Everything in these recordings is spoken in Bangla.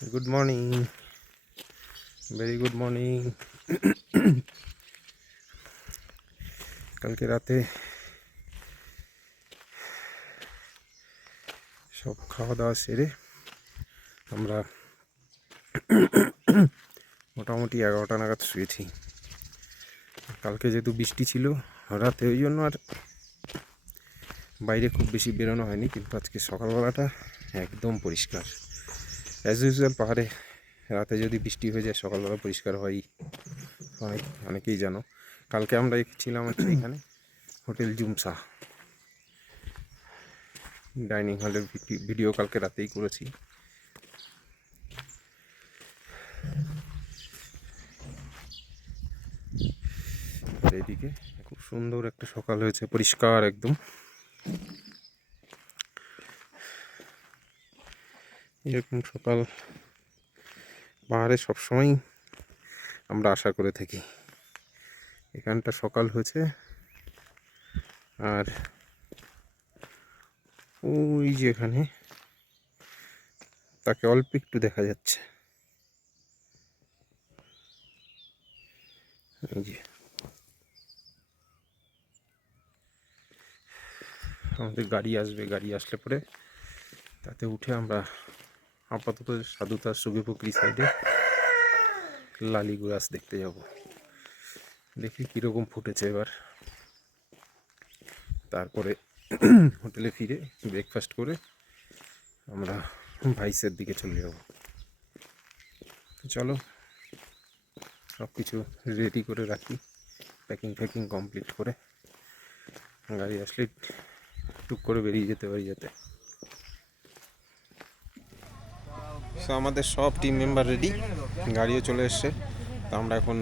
Good morning, very good morning. কালকে রাতে সব খাওয়া দাওয়া সেরে আমরা মোটামুটি 11টা নাগাদ শুয়েছি। কালকে যেহেতু বৃষ্টি ছিল রাতে, ওই জন্য আর বাইরে খুব বেশি বেরোনো হয়নি, কিন্তু আজকে সকালবেলাটা একদম পরিষ্কার। অ্যাজ ইউজুয়াল পাহাড়ে রাতে যদি বৃষ্টি হয়ে যায় সকালবেলা পরিষ্কার হয়ই, অনেকেই জানো। কালকে আমরা ছিলাম হচ্ছে এখানে হোটেল জুমসা ডাইনিং হলের ভিডিও কালকে রাতেই করেছি। এদিকে খুব সুন্দর একটা সকাল হয়েছে, পরিষ্কার একদম। এরকম সকাল পাহাড়ে সবসময় আমরা আশা করে থাকি। এখানটা সকাল হয়েছে, আর ওই যে এখানে তাকে অল্প একটু দেখা যাচ্ছে। এই যে আমাদের গাড়ি আসবে, গাড়ি আসলে পরে তাতে উঠে আমরা আপাতত সাধুতার সুগেপুকুরি সাইডে লালিগুড়াস দেখতে যাব। দেখি কীরকম ফুটেছে এবার। তারপরে হোটেলে ফিরে ব্রেকফাস্ট করে আমরা ভাইসের দিকে চলে যাব। চলো সব কিছু রেডি করে রাখি, প্যাকিং কমপ্লিট করে গাড়ি আসলে টুক করে বেরিয়ে যেতে পারি যাতে। সো আমাদের সব টিম মেম্বার রেডি, গাড়িও চলে এসছে। তো আমরা এখন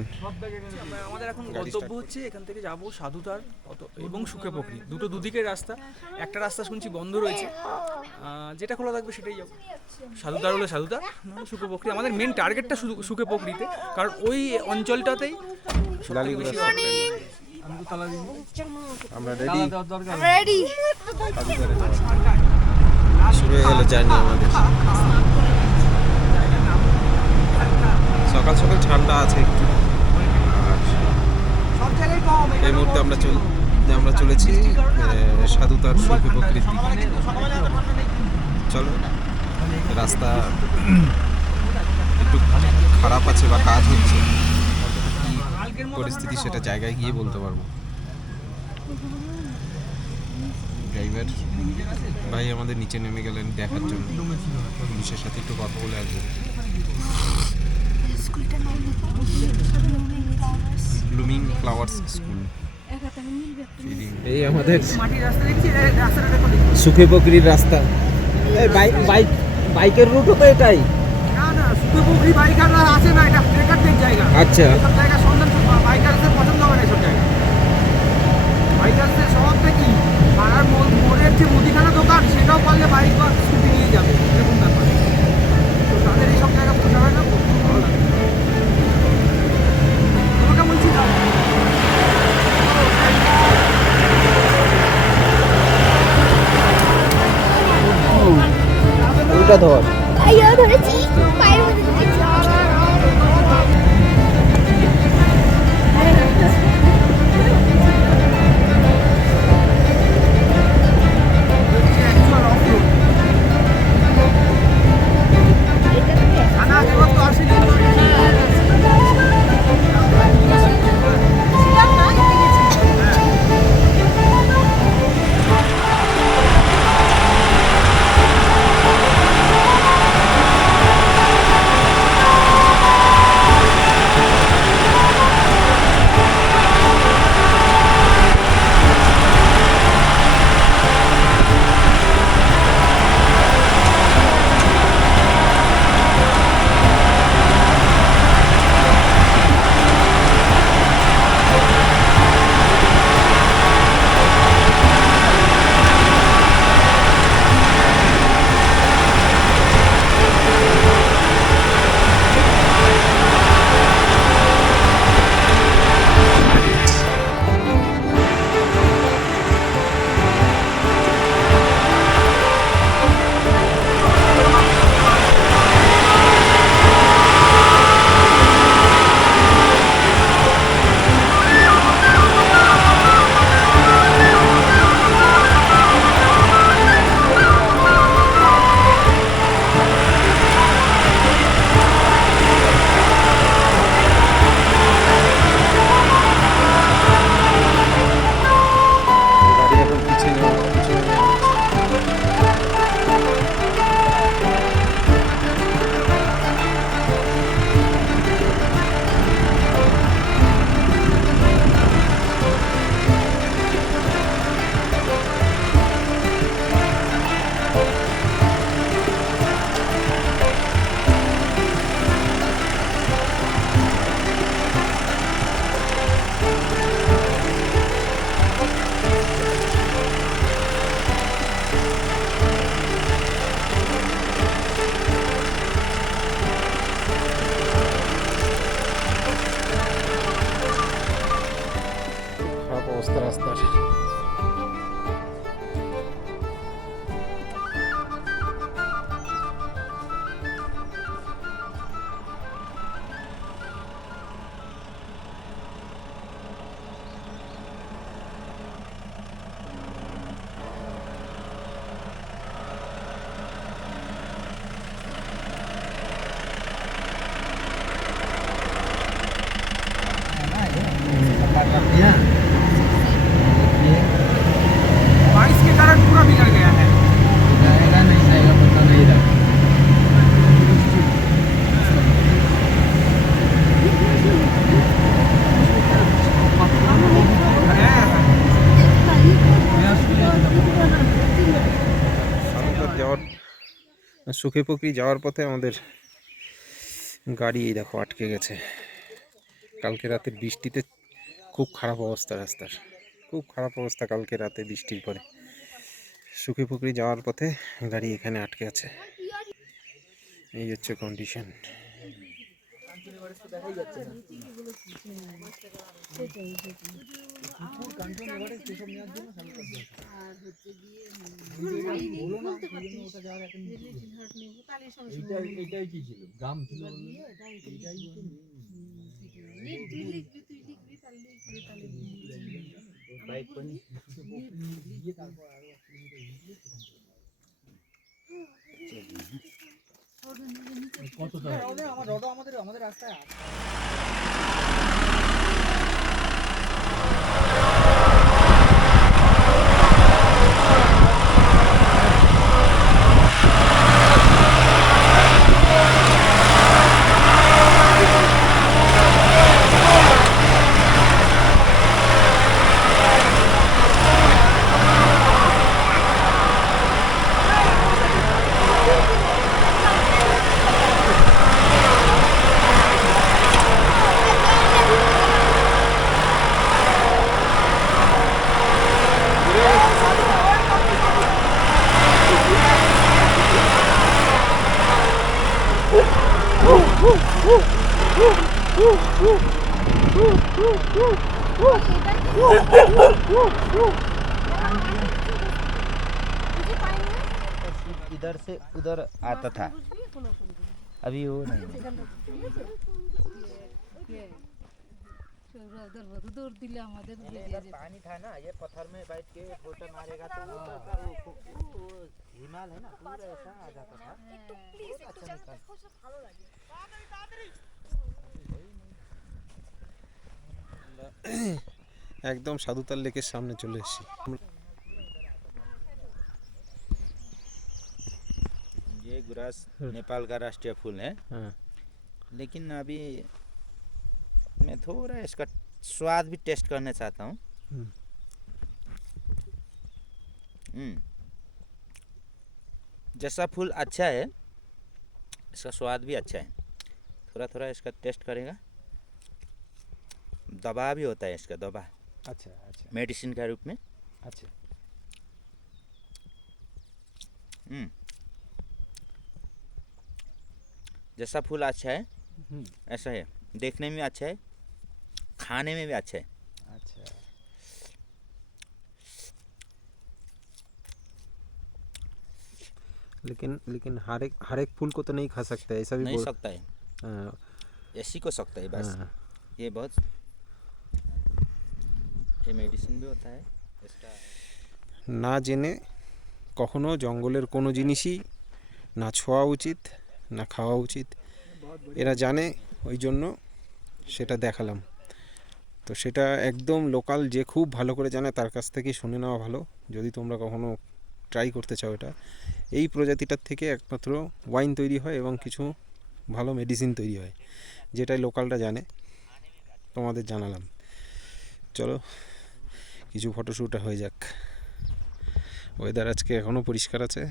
আমাদের গন্তব্য হচ্ছে এখান থেকে যাব সাধুতার এবং সুখেপুকুরি, দুদিকের রাস্তা। একটা রাস্তা শুনছি বন্ধ রয়েছে, যেটা খোলা থাকবে সেটাই যাবো। সাধুতার হলে সাধুতার, নাহলে সুখেপুকুরি। আমাদের মেন টার্গেটটা সুখেপুকুরিতে, কারণ ওই অঞ্চলটাতেই আমরা রেডি। শুরু হয়ে গেল জার্নি আমাদের। সকাল সকাল ঠান্ডা আছে একটু। এই মুহূর্তে আমরা চলেছি সাধুতার সুখেপুকুরির দিকে। চলো, রাস্তা একটু খারাপ আছে বা কাজ হচ্ছে, কি পরিস্থিতি সেটা জায়গায় গিয়ে বলতে পারবো। ড্রাইভার ভাই আমাদের নিচে নেমে গেলেন দেখার জন্য, পুলিশের সাথে একটু কথা বলে আসবো। Blooming flowers school. এই আমাদের সুখেপুকুরির রাস্তা। বাইকের রুটও তো এটাই। না, সুখেপুকুরি বাইকার আছে না, এটা ট্রেকারদের জায়গা। আচ্ছা, সব জায়গা সন্ধান বাইকারদের পছন্দ হবে না, সব জায়গা বাইকারদের স্বভাবটা কি, পাড়ার মোড়ের যে মুদিখানা দোকান সেটাও পারলে বাইক বা স্কুটি নিয়ে যাবে, এরকম ব্যাপার। তো তাদের এইসব জায়গা বোঝা হয় না, খুব ভালো লাগে। তোমাকে বলছি না, ওইটা ধর। ধরেছি পায়ের মধ্যে ঢুকেছি। সুখে পুকুরি যাওয়ার পথে আমাদের গাড়ি এই দেখো আটকে গেছে। কালকে রাতে বৃষ্টিতে খুব খারাপ অবস্থা রাস্তার, খুব খারাপ অবস্থা কালকে রাতে বৃষ্টির পরে। সুখে পুকুরি যাওয়ার পথে গাড়ি এখানে আটকে আছে, এই হচ্ছে কন্ডিশন। আমাদের রাস্তায় इधर से उधर आता था, अभी वो नहीं है। पानी था ना, ये पत्थर में बैठ के फोटो मारेगा तो वो हिमाल है ना, पूरा ऐसा आ जाता था। अच्छा निकल। একদম সাধুতাল লেকের সামনে চলে এসেছি। ये गुरास नेपाल का राष्ट्रीय फूल है, हाँ, लेकिन अभी मैं थोड़ा इसका स्वाद भी टेस्ट करना चाहता हूँ। जैसा फूल अच्छा है, इसका स्वाद भी अच्छा है। थोड़ा थोड़ा इसका टेस्ट करेगा। दवा भी होता है इसका, दवा अच्छा अच्छा मेडिसिन का रूप में। अच्छा जैसा फूल अच्छा है ऐसा है, देखने में अच्छा है, खाने में भी अच्छा है। अच्छा लेकिन हर एक फूल को तो नहीं खा सकते, ऐसा भी नहीं बोल। सकता है, हाँ, ऐसी को सकता है बस। हाँ। ये बहुत, ये मेडिसिन भी होता है इसका। না জেনে কখনো জঙ্গলের কোনো জিনিসই না ছোঁয়া উচিত না খাওয়া উচিত, এরা জানে ওই জন্য সেটা দেখালাম। তো সেটা একদম লোকাল যে খুব ভালো করে জানে তার কাছ থেকেই শুনে নেওয়া ভালো, যদি তোমরা কখনো ট্রাই করতে চাও। এটা এই প্রজাতিটার থেকে একমাত্র ওয়াইন তৈরি হয় এবং কিছু ভালো মেডিসিন তৈরি হয়, যেটাই লোকালরা জানে, তোমাদের জানালাম। চলো কিছু ফটোশ্যুট হয়ে যাক। ওয়েদার আজকে এখনও পরিষ্কার আছে।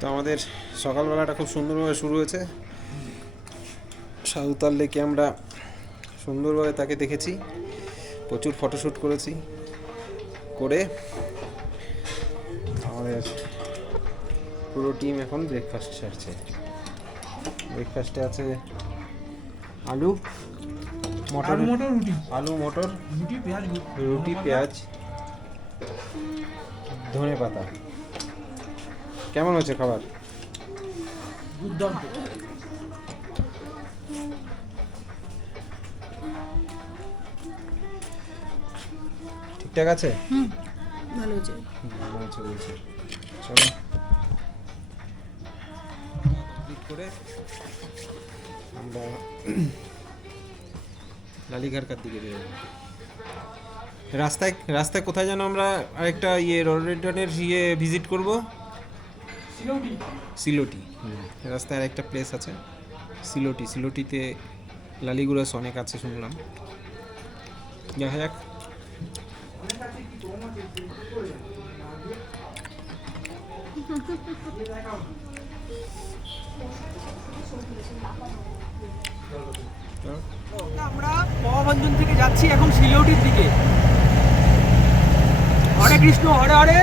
তো আমাদের সকালবেলাটা খুব সুন্দরভাবে শুরু হয়েছে। সাধুতাল লেকে আমরা সুন্দরভাবে তাকে দেখেছি, প্রচুর ফটোশ্যুট করেছি, করে আমাদের পুরো টিম এখন ব্রেকফাস্ট সারছে। ব্রেকফাস্টে আছে আলু মটর, আলু মটর, রুটি পেঁয়াজ, ধনে পাতা। কেমন হচ্ছে খাবার? দুর্দান্ত। ঠিকঠাক আছে? ভালো হয়েছে। ভালো আছে বলছে। চলো করে আমরা লালিঘাটকার দিকে বেরোবো। রাস্তায় কোথায় যেন আমরা আরেকটা রডেডনের ভিজিট করব, সিলোটি। রাস্তায় আরেকটা প্লেস আছে, সিলোটিতে লালিগুড়াস অনেক আছে শুনলাম, দেখা যাক। আমরা মহাভঞ্জন থেকে যাচ্ছি এখন শিলিগুড়ির দিকে। হরে কৃষ্ণ হরে হরে,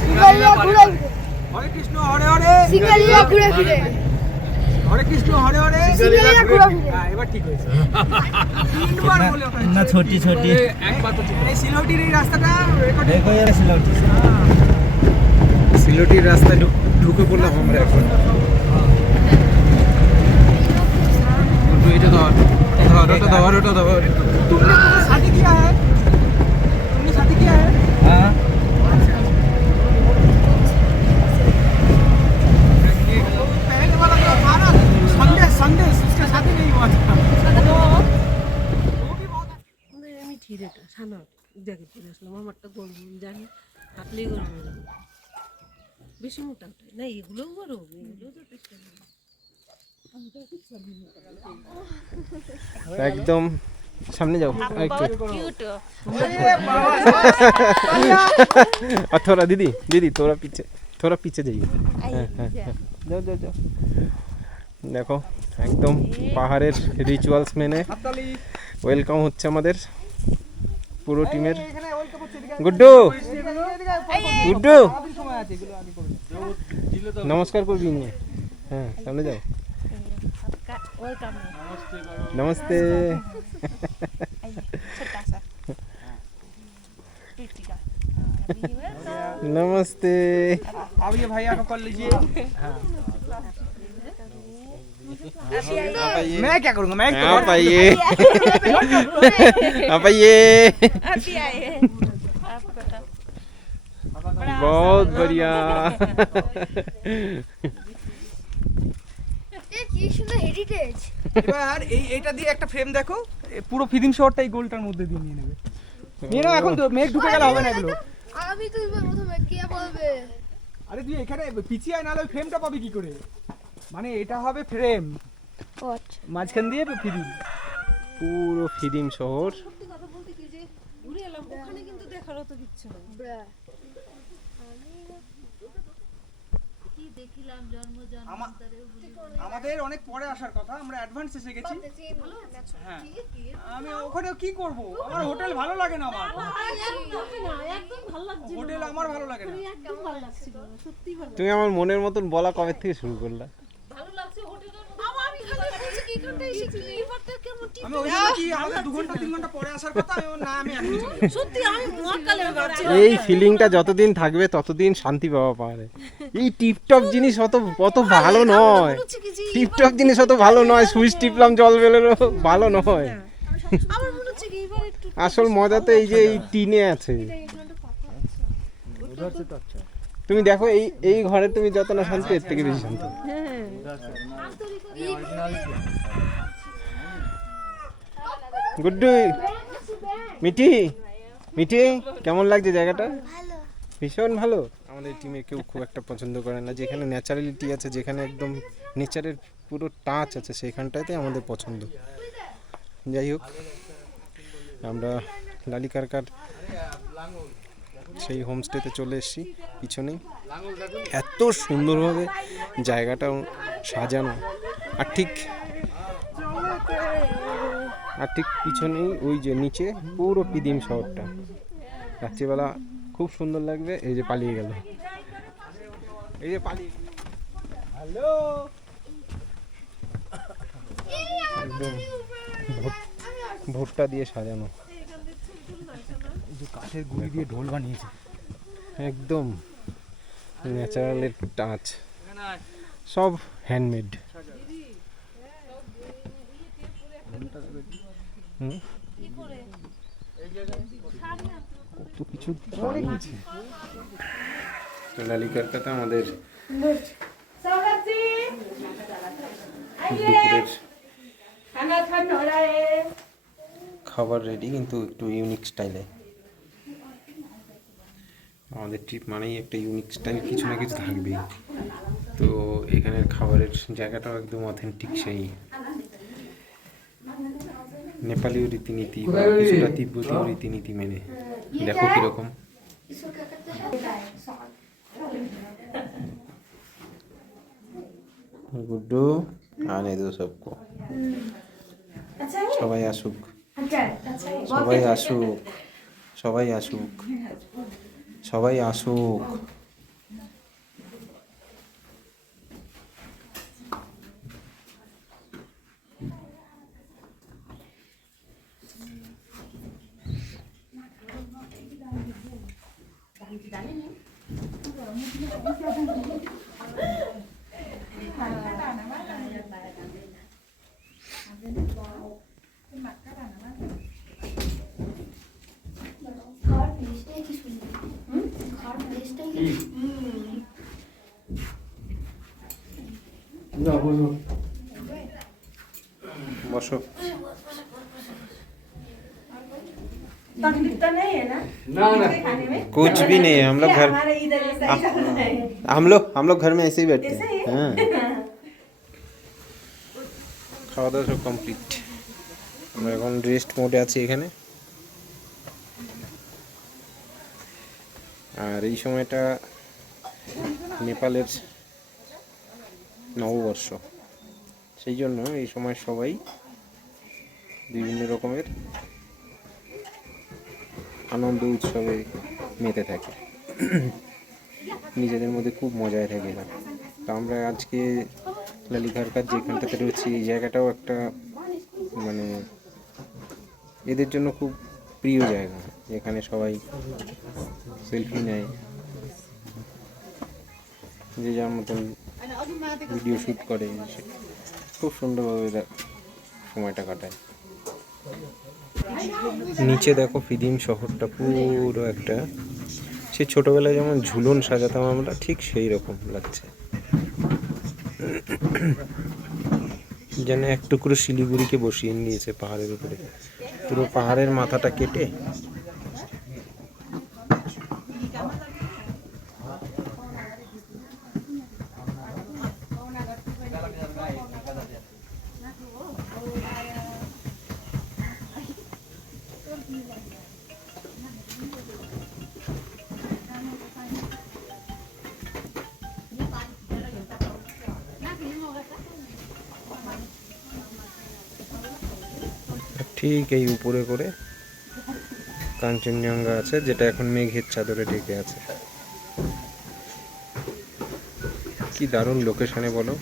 সিঙ্গালিয়া ঘুরে ফিরে হরে কৃষ্ণ হরে হরে, সিঙ্গালিয়া ঘুরে ফিরে হরে কৃষ্ণ হরে হরে। সিঙ্গালিয়া ঘুরে ফিরে হ্যাঁ, এবার ঠিক হয়েছে। তিনবার বলে ওঠা ना छोटी छोटी একবার তো ঠিক। এই শিলিগুড়ির এই রাস্তাটা রেকর্ড देखो ये सिलौटी সিলোটির রাস্তায় ঢুকে পড়লাম আমরা এখন। এটা ধর, ওটা ধর। तुमने शादी किया है? तुमने शादी किया है? हाँ पहले वाला जो था ना, संडे उसके शादी नहीं हुआ था। वो भी बहुत আমি ঠিরেটা সানা দেখে চলে আসলাম। আমারটা গরম জানি হাঁটলেই গরম হয়ে যাবে, বেশি মোটা ওঠে না। এগুলোও গরম, এগুলোও যথেষ্ট গরম। একদম সামনে যাও একটু। और थोड़ा दीदी थोड़ा पीछे जाइए। যাও দেখো একদম পাহাড়ের রিচুয়ালস মেনে ওয়েলকাম হচ্ছে আমাদের পুরো টিমের। গুড্ডু নমস্কার করবি নিয়ে, হ্যাঁ সামনে যাও। नमस्ते। नमस्ते। अब ये भैया को कॉल लीजिए। मैं क्या करूँगा? मैं आप आइए, आप आइए। बहुत बढ़िया। কি সুন্দর হেরিটেজ। এবার এইটা দিয়ে একটা ফ্রেম দেখো, পুরো ফিদিম শহরটা এই গোলটার মধ্যে দিয়ে নিয়ে নেবে। নিয়ে নাও, এখন তো মেঘ ঢুকে গেলে হবে না এগুলো। আমি তুলবো প্রথমে, কে বলবে? আরে তুই এখানে পিছিয়ে আয়, নাহলে ওই ফ্রেমটা পাবি কি করে? মানে এটা হবে ফ্রেম, ও আচ্ছা। মাঝখান দিয়ে ফিদিম। পুরো ফিদিম শহর। সত্যি কথা বলতে কি যে ঘুরে এলাম, ওখানে কিন্তু দেখার অত কিচ্ছু নেই। ব্রা। আমাদের অনেক পরে আসার কথা, আমরা অ্যাডভান্স এসে গেছি। হ্যাঁ, আমি ওখানে কি করব? আমার হোটেল ভালো লাগে না, আমার একদম ভালো লাগছে, হোটেল আমার ভালো লাগে না। একদম ভালো লাগছিল না, সত্যি ভালো তুমি আমার মনের মতন বলা কবে থেকে শুরু করলা? ভালো লাগছে হোটেলের মধ্যে। আমি খালি বলছি কি এখানটা এসে ক্লিপারটা কেমন ঠিক। আমি ওই জন্য কি আমাদের 2 ঘন্টা 3 ঘন্টা পরে আসার কথা, না আমি এখনই চলে যাবো। সত্যি আমি মহাকালে ভাবছি এই ফিলিংটা যতদিন থাকবে ততদিন শান্তি পাওয়া পারে। এই টিপটপ জিনিস অত ভালো নয়, টিপটপ জিনিস অত ভালো নয়। সুইচ টিপলাম জল বেরোলো, ভালো নয়। আমার মনে হচ্ছে কি এবার একটু আসল মজা তো এই যে এই টিনে আছে। তুমি দেখো এই ঘরে তুমি যত না শান্তি, এর থেকে বেশি শান্তি। গুড্ডু, মিঠি কেমন লাগছে জায়গাটা? ভালো। ভীষণ ভালো। আমাদের টিমে কেউ খুব একটা পছন্দ করে না, যেখানে ন্যাচারালিটি আছে, যেখানে একদম নেচারের পুরো টাচ আছে, সেখানটাতে আমাদের পছন্দ। যাই হোক, আমরা লালিকারকার সেই হোমস্টেতে চলে এসেছি। পিছনেই এত সুন্দরভাবে জায়গাটা সাজানো, আর ঠিক পিছনেই ওই যে নিচে পুরো পিদিম শহরটা। রাত্রিবেলা খুব সুন্দর লাগবে। এই যে পালিয়ে গেল, হ্যালো, একদম ভুট্টা দিয়ে সাজানো, কাঠের গুঁড়ি দিয়ে ঢোল বানিয়েছে। একদম ন্যাচারালের টাচ, সব হ্যান্ডমেড। কত কিছু বানিয়েছে। লালিকারকাতে আমাদের দুপুরের খাবার রেডি, কিন্তু একটু ইউনিক স্টাইলে। আমাদের ট্রিপ মানেই একটা ইউনিক স্টাইল, কিছু না কিছু থাকবেই। তো এখানের খাবারের জায়গাটাও একদম অথেন্টিক, সেই নেপালীয় রীতিনীতি বা কিছুটা তিব্বতীয় রীতিনীতি মেনে। দেখো কিরকম। গুড্ডু আনে দো সবকো, সবাই আসুক, সবাই আসুক, সবাই আসুক, সবাই আসুক। বসো। तकलीफ तो नहीं है ना? ना ना खाने में कुछ भी नहीं है, हम लोग घर, हमारे इधर ऐसा ही सब है। हम लोग घर में ऐसे ही बैठते ऐसा हैं। ही है? हाँ, খাওয়া দাওয়া সব কমপ্লিট। আমরা এখন রেস্ট মোডে আছি এখানে। আর এই সময়টা নেপালের নববর্ষ, সেই জন্য এই সময় সবাই বিভিন্ন রকমের আনন্দ উৎসবে মেতে থাকে, নিজেদের মধ্যে খুব মজায় থাকে এরা। তো আমরা আজকে লালিঘারকার যেখানটাতে রয়েছি, এই জায়গাটাও একটা মানে এদের জন্য খুব প্রিয় জায়গা, যেখানে সবাই সেলফি নেয়, যে যার মতন ভিডিও শ্যুট করে, খুব সুন্দরভাবে এরা সময়টা কাটায়। নিচে দেখো ফিদিম শহরটা পুরো একটা, সে ছোটোবেলায় যেমন ঝুলন সাজাতাম আমরা, ঠিক সেই রকম লাগছে, যেন এক টুকরো শিলিগুড়িকে বসিয়ে নিয়েছে পাহাড়ের উপরে, পুরো পাহাড়ের মাথাটা কেটে। ঠিক এই উপরে করে কাঞ্চনজঙ্ঘা আছে, যেটা এখন মেঘের চাদরে ঢেকে আছে। কি দারুণ লোকেশনে বলো।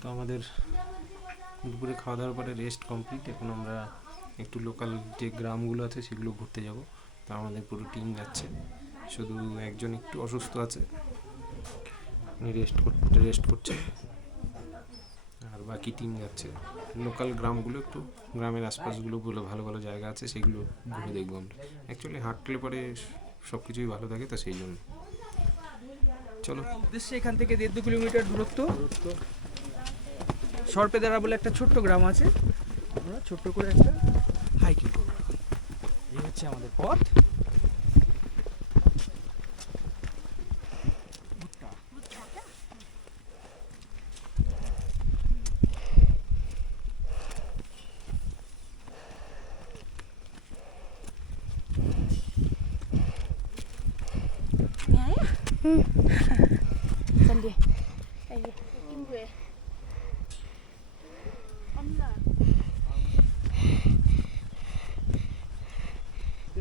তো আমাদের দুপুরে খাওয়া দাওয়ার পরে রেস্ট কমপ্লিট। এখন আমরা একটু লোকাল যে গ্রামগুলো আছে সেগুলো ঘুরতে যাব। তা আমাদের পুরো টিম যাচ্ছে, শুধু একজন একটু অসুস্থ আছে, উনি রেস্ট করছে, আর বাকি টিম যাচ্ছে। লোকাল গ্রামগুলো, একটু গ্রামের আশপাশগুলো ভালো ভালো জায়গা আছে, সেগুলো ঘুরে দেখবো আমরা। অ্যাকচুয়ালি হাঁটলে পরে সব কিছুই ভালো থাকে, তো সেই জন্য চলো। উদ্দেশ্যে এখান থেকে 1.5-2 কিলোমিটার দূরত্ব সরপেদারা বলে একটা ছোট্ট গ্রাম আছে, আমরা ছোট্ট করে একটা হাইকিং করবো। এই হচ্ছে আমাদের পথ।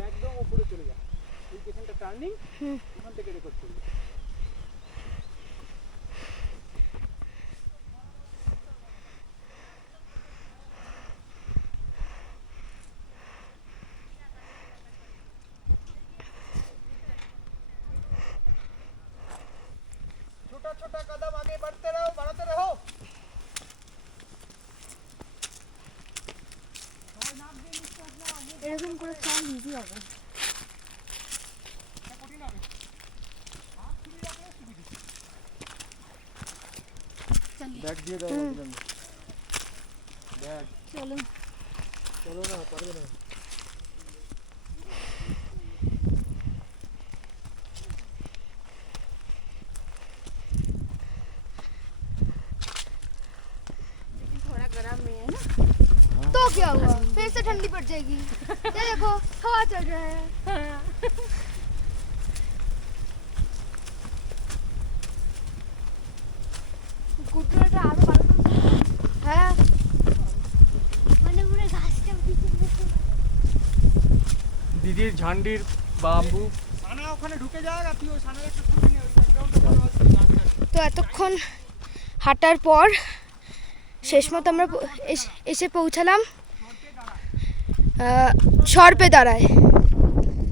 একদম উপরে চলে যা, এই যেখানটা টার্নিং, ওখান থেকে রেকর্ড করবি। छोटा छोटा कदम आगे बढ़ते रहो, बढ़ाते रहो। এরকম করে চাল ইজি হবে। ব্যাগ দিয়ে দাও। চলো চলো না, পারবে না। थोड़ा गर्म में है ना तो क्या हुआ फिर से ठंडी पड़ जाएगी ये देखो हवा चल रहा है কুটুরটা আরো ভালো হ্যাঁ মানে পুরো গাছটা দিদির ঝান্ডির বাম্বু সানা ওখানে ঢুকে যাক আর তুই ওই সানার একটা ছবি নিয়ে ওই ব্যাকগ্রাউন্ডটা ভালো আছে তো এতক্ষণ হাঁটার পর শেষ মতো আমরা এসে পৌঁছালাম সরপে দাঁড়ায়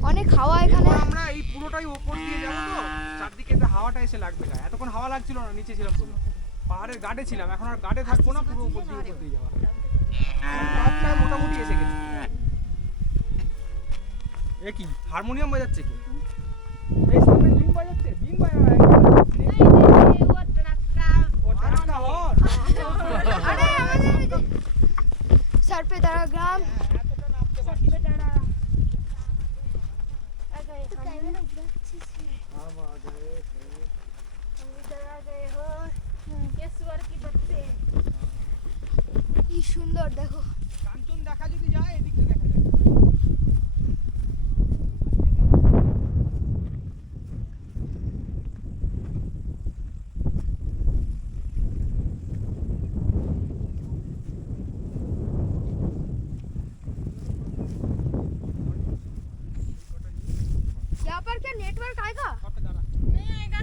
অনেক হাওয়া এখানে আমরা এই পুরোটাই উপর দিয়ে যাবো তো চারদিকে তো হাওয়াটা এসে লাগবে না এতক্ষণ হাওয়া লাগছিল না নিচে ছিলাম পুরো পাহাড়ের গাড়ে ছিলাম এখন আর গাড়ে থাকবো না পুরো উপর দিয়ে যাওয়া রাতটা মোটামুটি এসে গেছে এ কি হারমোনিয়াম বাজাচ্ছে কি এই সামনে বিন বাজাচ্ছে বিন বাজায় ও টাকা और अरे हमारे सर पे दाड़ा ग्राम सर पे दाड़ा आ गए हम इधर आ गए हो ये स्वर की बत्ते কি সুন্দর দেখো কাঞ্চন দেখা যদি যায় এদিক থেকে দেখা যায় यहाँ पर क्या नेटवर्क आएगा नहीं आएगा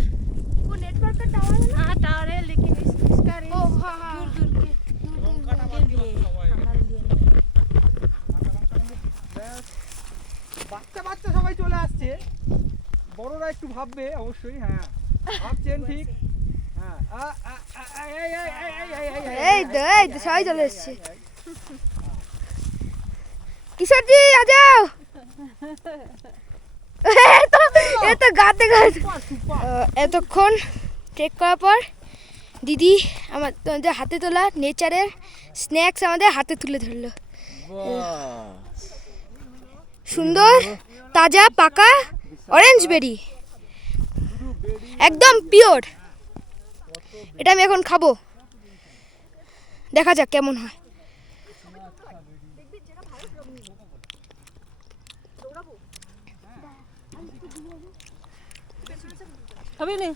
वो नेटवर्क का टावर है ना टावर है लेकिन इसका रेंज हाँ हाँ दूर বাচ্চা বাচ্চা সবাই চলে আসছে বড়রা একটু ভাববে অবশ্যই হ্যাঁ ভাবছেন ঠিক হ্যাঁ এই তো সবাই চলে এসছে কিশোর জি আ যাও এ তো গাতে গাতে এতক্ষণ ট্রেক করার পর দিদি আমাদের হাতে তোলা নেচারের স্ন্যাক্স আমাদের হাতে তুলে ধরলো সুন্দর তাজা পাকা অরেঞ্জ বেরি একদম পিওর এটা আমি এখন খাবো দেখা যাক কেমন হয় খাবি না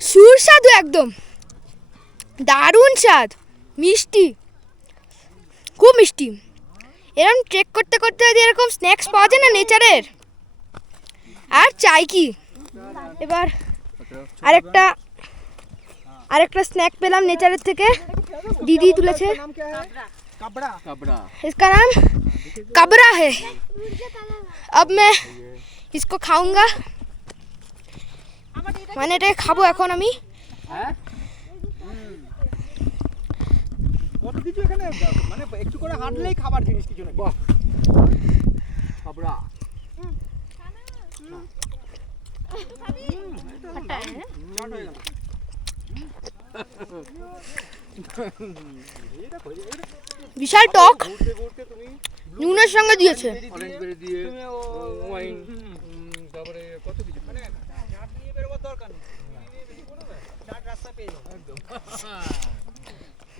সুস্বাদু একদম দারুণ স্বাদ মিষ্টি খুব মিষ্টি এরকম ট্রেক করতে করতে যদি এরকম স্ন্যাক্স পাওয়া যায় না নেচারের আর চাই কি এবার আরেকটা স্ন্যাক পেলাম নেচারের থেকে দিদি তুলেছে इसका नाम कबरा है अब मैं इसको खाऊंगा মানে এটা খাবো এখন আমি কত কিছু এখানে মানে একটু করে হাঁটলেই খাবার জিনিস কিছু না বাহ খাবড়া বিশাল টক নুনের সঙ্গে দিয়েছে অরেঞ্জ বেরি দিয়ে ওয়াইন তারপরে কত কিছু মানে ঝাড় দিয়ে বেরোবার দরকার নেই ঝাড় রাস্তা পেয়ে যাবে একদম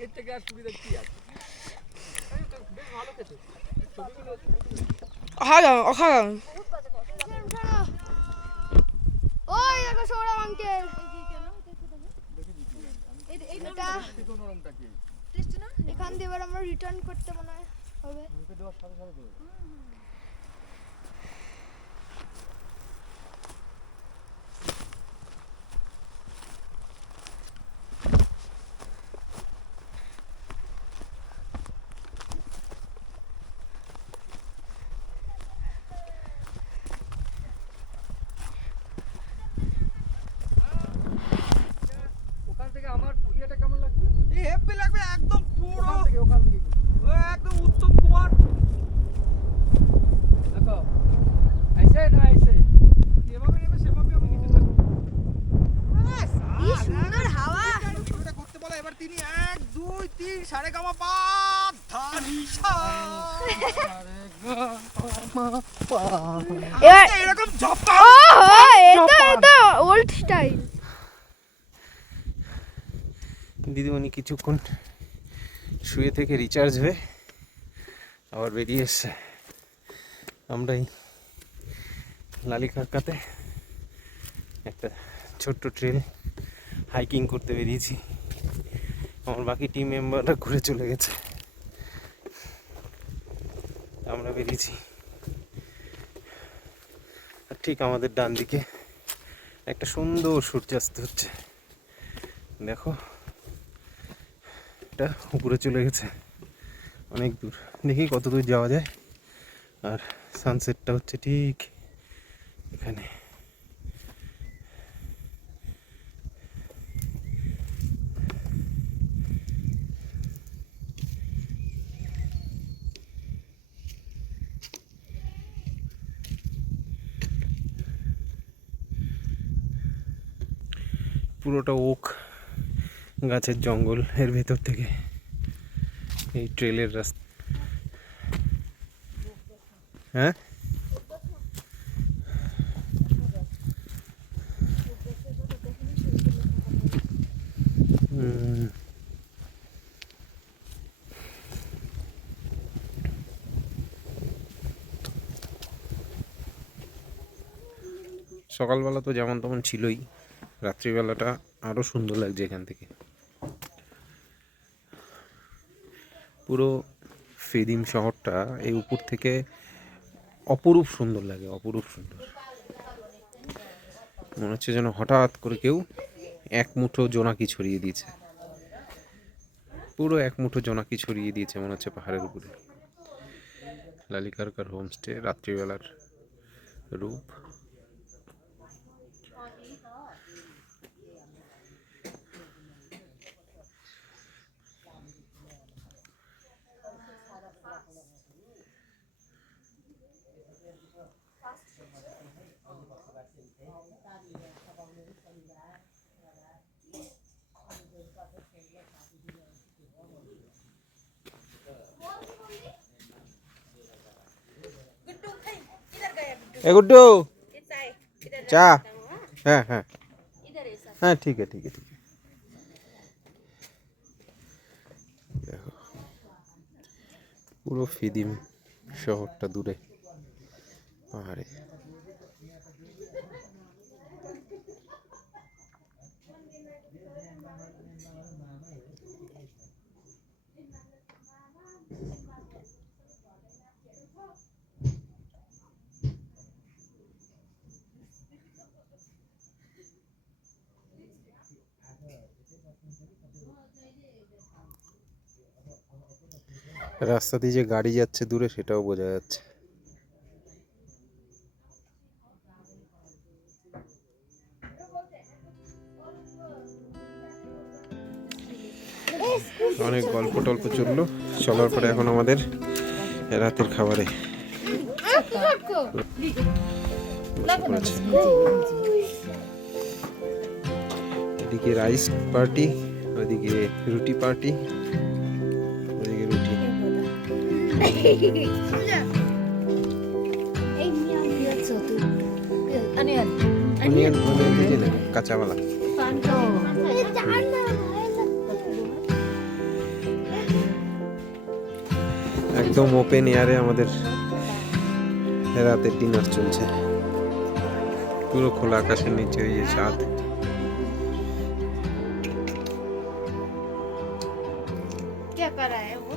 এর থেকে আর সুবিধা কি আছে বেশ ভালো খেতে অসাধারণ ওই দেখো সৌরভ আঙ্কেল এটা এখান দিয়ে এবার আমরা রিটার্ন করতে মনে হয় হবে ওখান থেকে আমার ইয়েটা কেমন লাগবে এই হেভি লাগবে একদম পুরো ওখান থেকে একদম উত্তম কুমার এবার এরকম ঝপকা ও এটা ওল্ড স্টাইল। দিদিমণি কিছুক্ষণ শুয়ে থেকে রিচার্জ হয়ে আবার বেরিয়ে এসছে। আমরা এই লালিকাক্কাতে একটা ছোট্ট ট্রেল হাইকিং করতে বেরিয়েছি। আমার বাকি টিম মেম্বাররা ঘুরে চলে গেছে, আমরা বেরিয়েছি। আর ঠিক আমাদের ডান দিকে একটা সুন্দর সূর্যাস্ত হচ্ছে, দেখো এটা উপরে চলে গেছে অনেক দূর। দেখি কত দূর যাওয়া যায়। আর সানসেটটা হচ্ছে ঠিক এখানে। পুরোটা ওক গাছের জঙ্গল, এর ভেতর থেকে এই ট্রেলের রাস্তা। হ্যাঁ সকালবেলা তো যেমন তেমন ছিলই, রাত্রিবেলাটা আরো সুন্দর লাগছে এখান থেকে। পুরো ফেদিম শহরটা এই উপর থেকে অপরূপ সুন্দর লাগে, অপরূপ সুন্দর। মনে হচ্ছে যেন হঠাৎ করে কেউ এক মুঠো জোনাকি ছড়িয়ে দিয়েছে, পুরো এক মুঠো জোনাকি ছড়িয়ে দিয়েছে মনে হচ্ছে পাহাড়ের উপরে। লালিকারকার হোমস্টে রাত্রিবেলার রূপ। ए गुड्डू चा हाँ हाँ हाँ ठीक है ठीक है ठीक है। देखो পুরো ফিদিম শহরটা দূরে পাহাড়ে। রাস্তা দিয়ে যে গাড়ি যাচ্ছে দূরে সেটাও বোঝা যাচ্ছে। অনেক গল্প টল্প চললো, চলার পরে এখন আমাদের রাতের খাবারে এদিকে রাইস পার্টি, ওইদিকে রুটি পার্টি, ওইদিকে রুটি। অনিয়ন দিয়েছে না কাঁচাওয়ালা। একদম ওপেন এয়ারে আমাদের রাতের ডিনার চলছে, পুরো খোলা আকাশের নিচে ওই যে ছাদ। क्या कर रहा है वो?